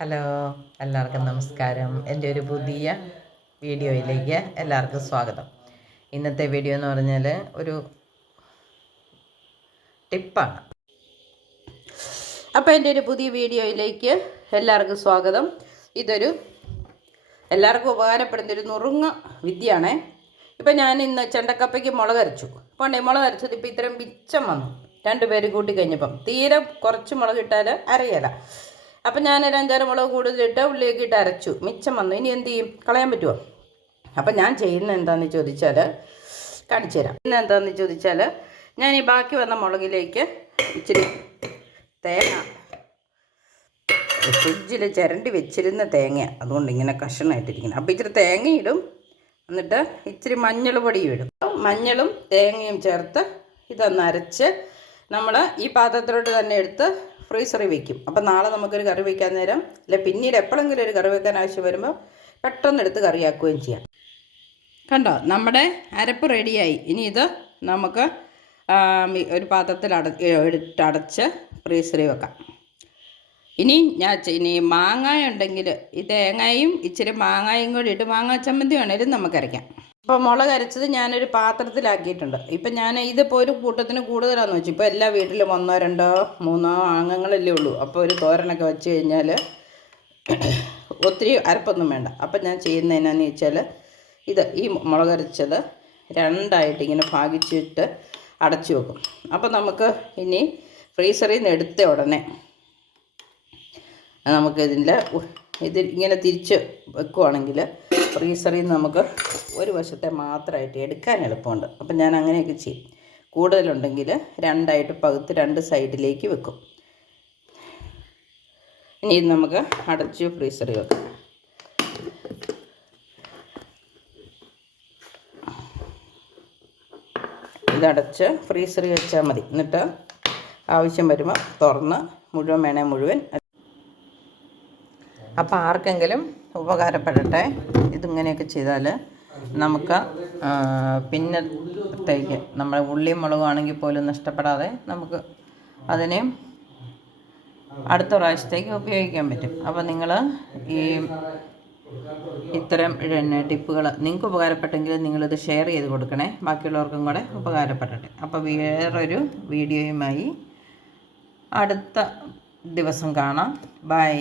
Hello എല്ലാവർക്കും നമസ്കാരം. എന്റെ ഒരു പുതിയ വീഡിയോയിലേക്ക് എല്ലാവർക്കും സ്വാഗതം. ഇന്നത്തെ വീഡിയോ എന്ന് പറഞ്ഞാൽ ഒരു ടിപ്പാണ്. അപ്പോൾ എന്റെ ഒരു പുതിയ വീഡിയോയിലേക്ക് എല്ലാവർക്കും സ്വാഗതം. ഇതൊരു എല്ലാവർക്കും ഉപകാരപ്പെടുന്ന ഒരു നുറുങ്ങ വിദ്യയാണേ. ഇപ്പം ഞാൻ ഇന്ന് ചെണ്ടക്കപ്പയ്ക്ക് മുളക് അരച്ചു. പണ്ടേ മുളക് അരച്ചത് ഇപ്പം ഇത്രയും മിച്ചം വന്നു. രണ്ടുപേരും കൂട്ടി കഴിഞ്ഞപ്പം തീരെ കുറച്ച് മുളക് ഇട്ടാൽ അറിയല അപ്പം ഞാനൊരു അഞ്ചാറ് മുളക് കൂടുതലിട്ട് ഉള്ളിലേക്ക് ഇട്ട് അരച്ചു. മിച്ചം വന്നു. ഇനി എന്ത് ചെയ്യും? കളയാൻ പറ്റുമോ അപ്പം ഞാൻ ചെയ്യുന്നത് എന്താണെന്ന് ചോദിച്ചാൽ കാണിച്ചു തരാം. പിന്നെ എന്താണെന്ന് ചോദിച്ചാൽ ഞാൻ ഈ ബാക്കി വന്ന മുളകിലേക്ക് ഇച്ചിരി തേങ്ങ ഫ്രിഡ്ജിൽ ചിരണ്ടി വെച്ചിരുന്ന തേങ്ങ. അതുകൊണ്ട് ഇങ്ങനെ കഷണമായിട്ടിരിക്കണം അപ്പോൾ ഇച്ചിരി തേങ്ങ ഇടും. എന്നിട്ട് ഇച്ചിരി മഞ്ഞൾ പൊടിയും ഇടും. മഞ്ഞളും തേങ്ങയും ചേർത്ത് ഇതൊന്ന് അരച്ച് നമ്മൾ ഈ പാത്രത്തിലോട്ട് തന്നെ എടുത്ത് ഫ്രീസറിൽ വെക്കും. അപ്പം നാളെ നമുക്കൊരു കറി വയ്ക്കാൻ നേരം അല്ലെ പിന്നീട് എപ്പോഴെങ്കിലും ഒരു കറി വെക്കാൻ ആവശ്യം വരുമ്പോൾ പെട്ടെന്ന് എടുത്ത് കറിയാക്കുകയും ചെയ്യാം. കണ്ടോ? നമ്മുടെ അരപ്പ് റെഡിയായി. ഇനി ഇത് നമുക്ക് ഒരു പാത്രത്തിൽ അട അടച്ച് ഫ്രീസറിൽ വെക്കാം. ഇനി ഞാൻ ഇനി മാങ്ങ ഉണ്ടെങ്കിൽ ഈ തേങ്ങയും ഇച്ചിരി മാങ്ങയും കൂടി ഇട്ട് മാങ്ങാ ചമ്മന്തി വേണേലും നമുക്ക് അരയ്ക്കാം. ഇപ്പോൾ മുളക് അരച്ചത് ഞാനൊരു പാത്രത്തിലാക്കിയിട്ടുണ്ട്. ഇപ്പം ഞാൻ ഇതിപ്പോൾ ഒരു കൂട്ടത്തിന് കൂടുതലാണെന്ന് വെച്ചു. ഇപ്പോൾ എല്ലാ വീട്ടിലും ഒന്നോ രണ്ടോ മൂന്നോ അംഗങ്ങളല്ലേ ഉള്ളൂ. അപ്പോൾ ഒരു തോരനൊക്കെ വെച്ച് കഴിഞ്ഞാൽ ഒത്തിരി അരപ്പൊന്നും വേണ്ട. അപ്പം ഞാൻ ചെയ്യുന്നത് എന്നാന്ന് വെച്ചാൽ ഇത് ഈ മുളക് അരച്ചത് രണ്ടായിട്ട് ഇങ്ങനെ ഭാഗിച്ചിട്ട് അടച്ചു വെക്കും. അപ്പം നമുക്ക് ഇനി ഫ്രീസറിൽ നിന്ന് എടുത്ത ഉടനെ നമുക്കിതിന്റെ ഇത് ഇങ്ങനെ തിരിച്ച് വെക്കുവാണെങ്കിൽ ഫ്രീസറിൽ നിന്ന് നമുക്ക് ഒരു വശത്തെ മാത്രമായിട്ട് എടുക്കാൻ എളുപ്പമുണ്ട്. അപ്പം ഞാൻ അങ്ങനെയൊക്കെ ചെയ്യും. കൂടുതലുണ്ടെങ്കിൽ രണ്ടായിട്ട് പകുത്ത് രണ്ട് സൈഡിലേക്ക് വെക്കും. ഇനി ഇത് നമുക്ക് അടച്ച് ഫ്രീസറിൽ വെക്കാം. ഇതടച്ച് ഫ്രീസറിൽ വെച്ചാൽ മതി. എന്നിട്ട് ആവശ്യം വരുമ്പോൾ തുറന്ന് മുഴുവൻ വേണേൽ മുഴുവൻ അപ്പോൾ ആർക്കെങ്കിലും ഉപകാരപ്പെടട്ടെ. ഇതിങ്ങനെയൊക്കെ ചെയ്താൽ നമുക്ക് പിന്നത്തേക്ക് നമ്മുടെ ഉള്ളിയും മുളകും പോലും നഷ്ടപ്പെടാതെ നമുക്ക് അതിനെ അടുത്ത പ്രാവശ്യത്തേക്ക് ഉപയോഗിക്കാൻ പറ്റും. അപ്പോൾ നിങ്ങൾ ഈ ഇത്തരം ടിപ്പുകൾ നിങ്ങൾക്ക് ഉപകാരപ്പെട്ടെങ്കിൽ നിങ്ങളിത് ഷെയർ ചെയ്ത് കൊടുക്കണേ. ബാക്കിയുള്ളവർക്കും കൂടെ ഉപകാരപ്പെടട്ടെ. അപ്പോൾ വേറൊരു വീഡിയോയുമായി അടുത്ത ദിവസം കാണാം. ബൈ.